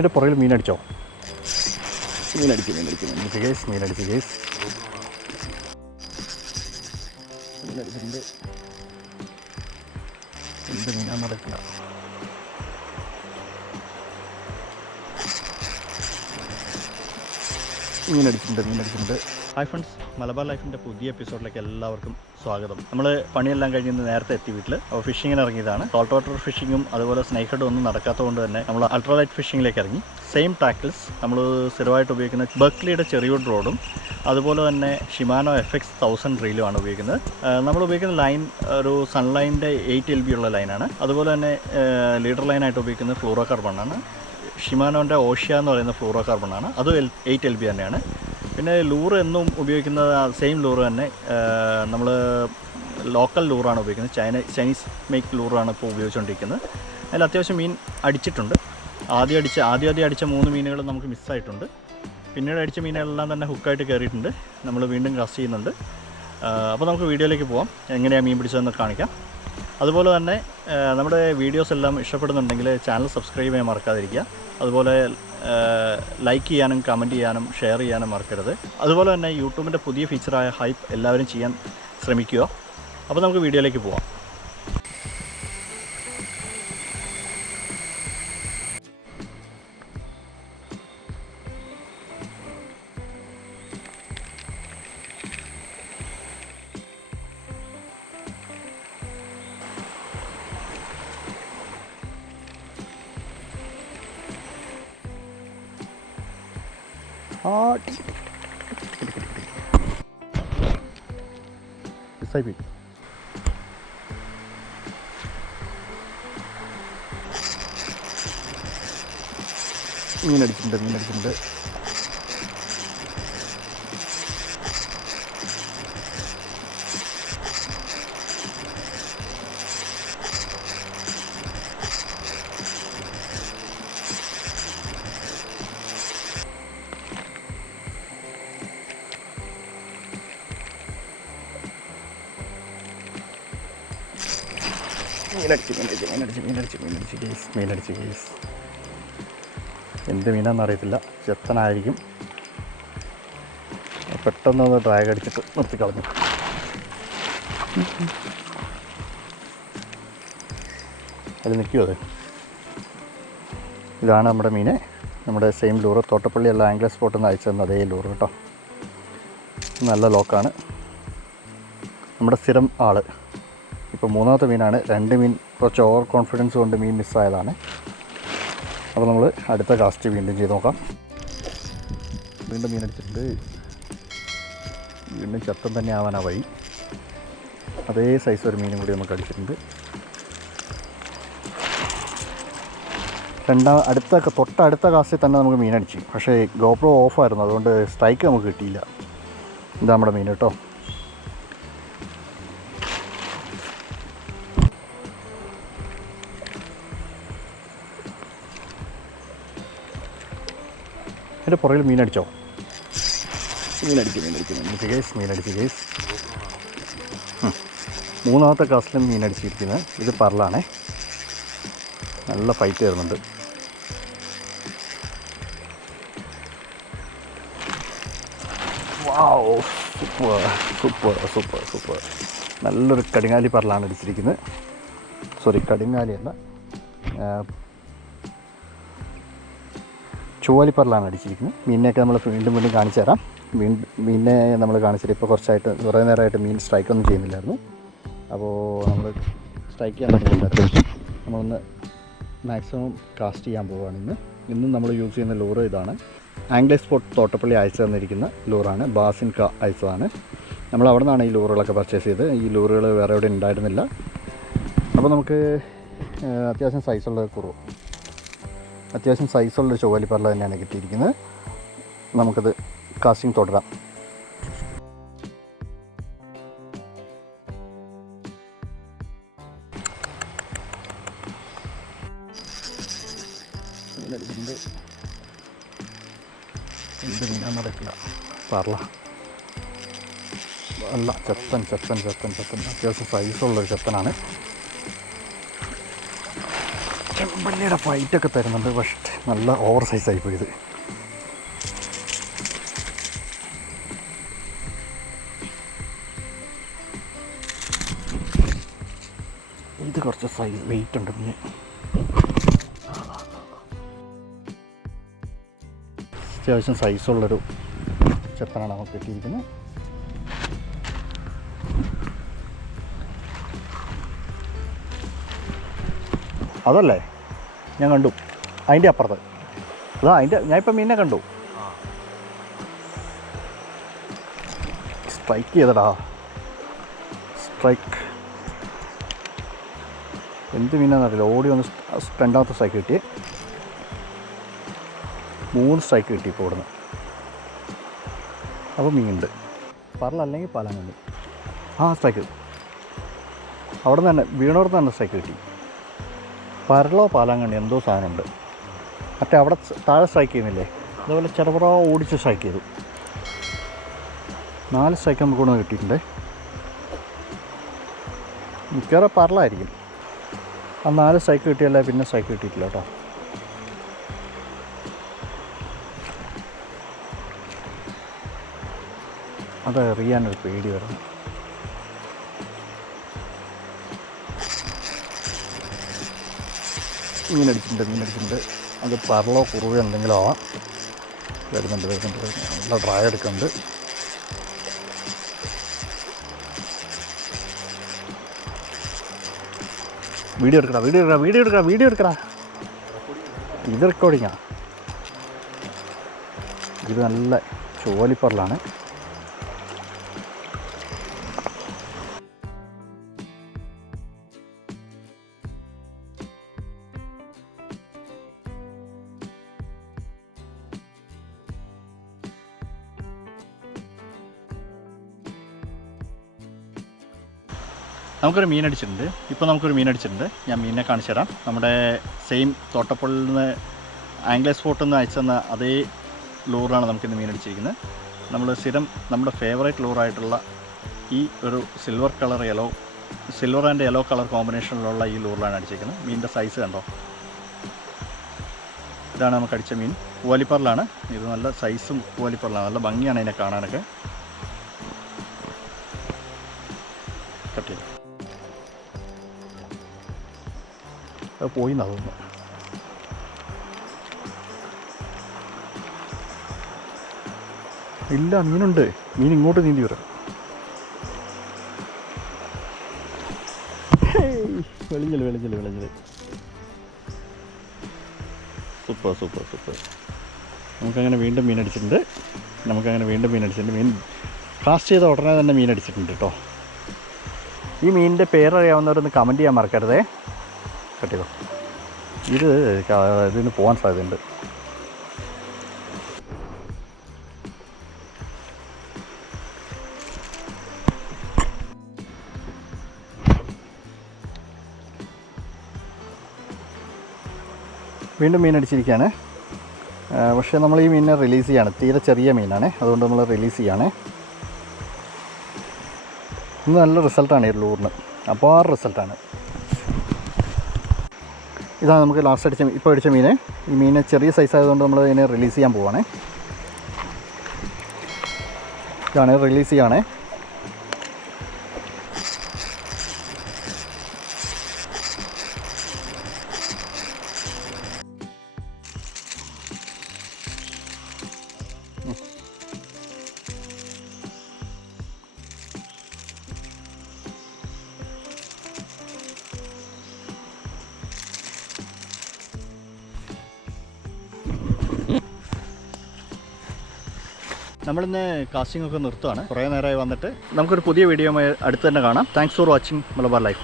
എന്റെ പുറകിൽ മീനടിച്ചോ? മീനടിക്കും മീനടിക്കും. മീനടിച്ച് case മീനടിച്ച് case മീനടിച്ചിട്ടുണ്ട് എന്ത് മീനാന്ന് നടക്കില്ല മീനടിച്ചിട്ടുണ്ട് മീനടിച്ചിട്ടുണ്ട്. ഹായ് ഫ്രണ്ട്സ് മലബാർ ലൈഫിന്റെ പുതിയ എപ്പിസോഡിലേക്ക് എല്ലാവർക്കും സ്വാഗതം. നമ്മൾ പണിയെല്ലാം കഴിഞ്ഞ് നേരത്തെ എത്തി വീട്ടിൽ അപ്പോൾ ഫിഷിങ്ങിന് ഇറങ്ങിയതാണ്. സോൾട്ട് വാട്ടർ ഫിഷിങ്ങും അതുപോലെ സ്നേക്ക് ഹെഡും ഒന്നും നടക്കാത്തതുകൊണ്ട് തന്നെ നമ്മൾ അൾട്രാലൈറ്റ് ഫിഷിങ്ങിലേക്ക് ഇറങ്ങി. സെയിം ടാക്കിൾസ് നമ്മൾ സ്ഥിരമായിട്ട് ഉപയോഗിക്കുന്ന ബർക്ക്ലിയുടെ ചെറിയ റോഡും അതുപോലെ തന്നെ ഷിമാനോ എഫ് എക്സ് തൗസൻഡ് ആണ് ഉപയോഗിക്കുന്നത്. നമ്മൾ ഉപയോഗിക്കുന്ന ലൈൻ ഒരു സൺലൈന്റെ എയ്റ്റ് എൽ ബി ഉള്ള ലൈനാണ് അതുപോലെ തന്നെ ലീഡർ ലൈനായിട്ട് ഉപയോഗിക്കുന്നത് ഫ്ലൂറോ കാർബണാണ് ഷിമാനോന്റെ ഓഷ്യ എന്ന് പറയുന്ന ഫ്ലൂറോ കാർബണാണ് അതും എൽ എയ്റ്റ് എൽ ബി തന്നെയാണ്. പിന്നെ ലൂറ് എന്നും ഉപയോഗിക്കുന്നത് സെയിം ലൂറ് തന്നെ. നമ്മൾ ലോക്കൽ ലൂറാണ് ഉപയോഗിക്കുന്നത്. ചൈന ചൈനീസ് മേക്ക് ലൂറാണ് ഇപ്പോൾ ഉപയോഗിച്ചുകൊണ്ടിരിക്കുന്നത് അതിൽ അത്യാവശ്യം മീൻ അടിച്ചിട്ടുണ്ട്. ആദ്യം അടിച്ച ആദ്യം ആദ്യം അടിച്ച മൂന്ന് മീനുകൾ നമുക്ക് മിസ്സായിട്ടുണ്ട് പിന്നീട് അടിച്ച മീനുകളെല്ലാം തന്നെ ഹുക്കായിട്ട് കയറിയിട്ടുണ്ട്. നമ്മൾ വീണ്ടും കാസ്റ്റ് ചെയ്യുന്നുണ്ട്. അപ്പോൾ നമുക്ക് വീഡിയോയിലേക്ക് പോവാം. എങ്ങനെയാണ് മീൻ പിടിച്ചതെന്ന് കാണിക്കാം. അതുപോലെ തന്നെ നമ്മുടെ വീഡിയോസ് എല്ലാം ഇഷ്ടപ്പെടുന്നുണ്ടെങ്കിൽ ചാനൽ സബ്സ്ക്രൈബ് ചെയ്യാൻ മറക്കാതിരിക്കുക. അതുപോലെ ലൈക്ക് ചെയ്യാനും കമന്റ് ചെയ്യാനും ഷെയർ ചെയ്യാനും മറക്കരുത്. അതുപോലെ തന്നെ യൂട്യൂബിന്റെ പുതിയ ഫീച്ചറായ ഹൈപ്പ് എല്ലാവരും ചെയ്യാൻ ശ്രമിക്കുക. അപ്പോൾ നമുക്ക് വീഡിയോയിലേക്ക് പോവാം. മിസ്സായി മീനടിച്ചിട്ടുണ്ട് മീനടിച്ചിട്ടുണ്ട്. മീനടിച്ച് മീനടിച്ച് മീനടിച്ച് മീനടിച്ച് മീനടിച്ച് കേസ് മീനടിച്ച് കേസ് എന്ത് മീനാണെന്ന് അറിയത്തില്ല. ചെത്തനായിരിക്കും. പെട്ടെന്ന് ഒന്ന് ഡ്രാഗ് അടിച്ചിട്ട് നിർത്തി കളഞ്ഞു. അത് നിൽക്കുമോ അത്? ഇതാണ് നമ്മുടെ മീനെ നമ്മുടെ സെയിം ലൂറ് തോട്ടപ്പള്ളിയുള്ള ആംഗ്ല സ്പോട്ടിൽ നിന്ന് അയച്ചു തന്ന അതേ ലൂറ് കേട്ടോ. നല്ല ലോക്കാണ് നമ്മുടെ സ്ഥിരം ആൾ. ഇപ്പോൾ മൂന്നാമത്തെ മീനാണ്. രണ്ട് മീൻ കുറച്ച് ഓവർ കോൺഫിഡൻസ് കൊണ്ട് മീൻ മിസ്സായതാണ്. അപ്പോൾ നമ്മൾ അടുത്ത കാസ്റ്റ് വീണ്ടും ചെയ്ത് നോക്കാം. വീണ്ടും മീൻ അടിച്ചിട്ടുണ്ട്. വീണ്ടും ചത്തം തന്നെ ആവാനാ വഴി. അതേ സൈസ് ഒരു മീനും കൂടി നമുക്ക് അടിച്ചിട്ടുണ്ട്. രണ്ടാം അടുത്ത തൊട്ടടുത്ത കാസ്റ്റിൽ തന്നെ നമുക്ക് മീൻ അടിച്ചു. പക്ഷേ ഗോപ്രോ ഓഫായിരുന്നു അതുകൊണ്ട് സ്ട്രൈക്ക് നമുക്ക് കിട്ടിയില്ല. ഇതാ നമ്മുടെ മീൻ കേട്ടോ. എന്റെ പുറകിൽ മീനടിച്ചോ? മീനടിക്കും മീനടിക്കും മീനടിച്ച് കേസ് മീനടിച്ച് കേസ്. മൂന്നാമത്തെ കാസ്റ്റിലും മീനടിച്ചിരിക്കുന്നത് ഇത് പറലാണേ നല്ല ഫൈറ്റ് വരുന്നുണ്ട്. Wow super super super super നല്ലൊരു കടുങ്ങാലി പറലാണ് അടിച്ചിരിക്കുന്നത് സോറി കടുങ്ങാലി അല്ല. ആ, ചുവലിപ്പറലാണ് അടിച്ചിരിക്കുന്നത്. മീനിനെയൊക്കെ നമ്മൾ വീണ്ടും വീണ്ടും കാണിച്ചു തരാം. മീൻ മീനിനെ നമ്മൾ കാണിച്ചിട്ട് ഇപ്പോൾ കുറച്ചായിട്ട് കുറേ നേരമായിട്ട് മീൻ സ്ട്രൈക്കൊന്നും ചെയ്യുന്നില്ലായിരുന്നു. അപ്പോൾ നമ്മൾ സ്ട്രൈക്ക് ചെയ്യാൻ പറ്റുന്നില്ലായിരുന്നു നമ്മളൊന്ന് മാക്സിമം കാസ്റ്റ് ചെയ്യാൻ പോവുകയാണ് ഇന്ന്. ഇന്നും നമ്മൾ യൂസ് ചെയ്യുന്ന ലൂറ് ഇതാണ്. ആംഗ്ലേ സ്പോട്ട് തോട്ടപ്പള്ളി അയച്ചു തന്നിരിക്കുന്ന ലൂറാണ് ബാസിൻ ക അയച്ചതാണ് നമ്മൾ അവിടെ നിന്നാണ് ഈ ലൂറുകളൊക്കെ പർച്ചേസ് ചെയ്ത്. ഈ ലൂറുകൾ വേറെ എവിടെ ഉണ്ടായിരുന്നില്ല. അപ്പോൾ നമുക്ക് അത്യാവശ്യം സൈസുള്ള കുറവ്. അത്യാവശ്യം സൈസുള്ള ചുവലിപ്പറല തന്നെയാണ് കിട്ടിയിരിക്കുന്നത്. നമുക്കത് കാസ്റ്റിംഗ് തുടരാം. മീനാന്ന് നടക്കില്ല പറല അല്ല ചെത്തൻ ചെത്തൻ ചെത്തൻ ചെത്തൻ അത്യാവശ്യം സൈസുള്ളൊരു ചെത്തനാണ് ചെമ്പല്ലിയുടെ ഫൈറ്റൊക്കെ തരുന്നുണ്ട്. പക്ഷേ നല്ല ഓവർ സൈസായി പോയത് ഇത് കുറച്ച് സൈസ് വെയിറ്റ് ഉണ്ട് പിന്നെ. അത്യാവശ്യം സൈസുള്ളൊരു ചെപ്പനാണ് നമുക്ക് കിട്ടിയിരിക്കുന്നത്. അതല്ലേ? ഞാൻ കണ്ടു. അതിന്റെ അപ്പുറത്ത്. അതാ അതിന്റെ ഞാൻ ഇപ്പം മീനെ കണ്ടു. സ്ട്രൈക്ക് ചെയ്തടാ. സ്ട്രൈക്ക് എന്ത് മീനാണെന്നറിയില്ല ഓടി വന്ന് രണ്ടാമത്തെ സ്ട്രൈക്ക് കിട്ടി. മൂന്ന് സ്ട്രൈക്ക് കിട്ടി ഇപ്പോൾ ഇവിടുന്ന്. അപ്പോൾ മീനുണ്ട്. പറലല്ലെങ്കിൽ പാലാങ്ങണ്ട്. ആ സ്ട്രൈക്ക് അവിടെ നിന്ന് തന്നെ വീണോടത്ത് തന്നെ സ്ട്രൈക്ക് കിട്ടി. പരളോ പാലാങ്കണ്ണി എന്തോ സാധനമുണ്ട്. മറ്റേ അവിടെ താഴെ സ്ട്രൈക്ക് ചെയ്യുന്നില്ലേ? അതുപോലെ ചെറുപുറ ഓടിച്ച് സ്ട്രൈക്ക് ചെയ്തു. നാല് സ്ട്രൈക്ക് നമുക്ക് കൊണ്ട് കിട്ടിയിട്ടുണ്ട്. മിക്കവാറും പറലായിരിക്കും ആ നാല് സ്ട്രൈക്ക് കിട്ടിയല്ലേ പിന്നെ സ്ട്രൈക്ക് കിട്ടിയിട്ടില്ല കേട്ടോ. അത് എറിയാനൊരു പേടി വരുന്നു ഇങ്ങനെ അടിച്ചിട്ടുണ്ട്. അത് പറളോ കുറുവോ എന്തെങ്കിലും ആവാം. വരുന്നുണ്ട് വരുന്നുണ്ട്. നല്ല ഡ്രൈ എടുക്കുന്നുണ്ട്. വീഡിയോ എടുക്കടാ വീഡിയോ എടുക്കടാ വീഡിയോ എടുക്കടാ വീഡിയോ എടുക്കടാ. ഇത് റെക്കോർഡിങ്ങാ ഇത് നല്ല ചോലിപ്പറലാണ്. നമുക്കൊരു മീൻ അടിച്ചിട്ടുണ്ട്. ഇപ്പോൾ നമുക്കൊരു മീൻ അടിച്ചിട്ടുണ്ട്. ഞാൻ മീനിനെ കാണിച്ചു തരാം. നമ്മുടെ സെയിം തോട്ടപ്പള്ളിൽ നിന്ന് ആംഗ്ലേസ് സ്പോട്ടിൽ നിന്ന് അയച്ചു തന്ന അതേ ലൂറാണ് നമുക്കിന്ന് മീൻ അടിച്ചിരിക്കുന്നത്. നമ്മൾ സ്ഥിരം നമ്മുടെ ഫേവറേറ്റ് ലൂറായിട്ടുള്ള ഈ ഒരു silver colour yellow silver and yellow colour കോമ്പിനേഷനിലുള്ള ഈ ലൂറിലാണ് അടിച്ചിരിക്കുന്നത്. മീനിന്റെ സൈസ് കണ്ടോ? ഇതാണ് നമുക്ക് അടിച്ച മീൻ. ഓലിപ്പറിലാണ്. ഇത് നല്ല സൈസും ഓലിപ്പറിലാണ്. നല്ല ഭംഗിയാണ് അതിനെ കാണാനൊക്കെ. അത് പോയി നടന്നു ഇല്ല മീനുണ്ട്. മീൻ ഇങ്ങോട്ട് നീന്തി വരാം. വെളിഞ്ഞൽ വെളിഞ്ഞൽ വെളിഞ്ഞൽ സൂപ്പർ സൂപ്പർ സൂപ്പർ. നമുക്കങ്ങനെ വീണ്ടും മീൻ അടിച്ചിട്ടുണ്ട്. നമുക്കങ്ങനെ വീണ്ടും മീൻ അടിച്ചിട്ടുണ്ട്. മീൻ കാസ്റ്റ് ചെയ്ത ഉടനെ തന്നെ മീൻ അടിച്ചിട്ടുണ്ട് കേട്ടോ. ഈ മീനിന്റെ പേരറിയാവുന്നവരൊന്ന് കമന്റ് ചെയ്യാൻ മറക്കരുതേ. കട്ടിക്കോ. ഇത് ഇതിന് പോകാൻ സാധ്യതയുണ്ട്. വീണ്ടും മീൻ അടിച്ചിരിക്കുകയാണ്. പക്ഷേ നമ്മൾ ഈ മീനിനെ റിലീസ് ചെയ്യാണ്. തീരെ ചെറിയ മീനാണ്. അതുകൊണ്ട് നമ്മൾ റിലീസ് ചെയ്യാണ്. ഇന്ന് നല്ല റിസൾട്ടാണ് ഈ ലൂറിന്. അപ്പോൾ ആ റിസൾട്ടാണ് ഇതാണ് നമുക്ക് ലാസ്റ്റ് അടിച്ച ഇപ്പോൾ അടിച്ച മീൻ ഈ മീൻ ചെറിയ സൈസ് ആയതുകൊണ്ട് നമ്മൾ ഇതിനെ റിലീസ് ചെയ്യാൻ പോവാണ്. ഇതാണ് റിലീസ് ചെയ്യണേ. നമ്മളിന്ന് കാസ്റ്റിംഗ് ഒക്കെ നിർത്തുകയാണ് കുറേ നേരമായി വന്നിട്ട് നമുക്കൊരു പുതിയ വീഡിയോ അടുത്ത് തന്നെ കാണാം. Thanks for watching Malabar life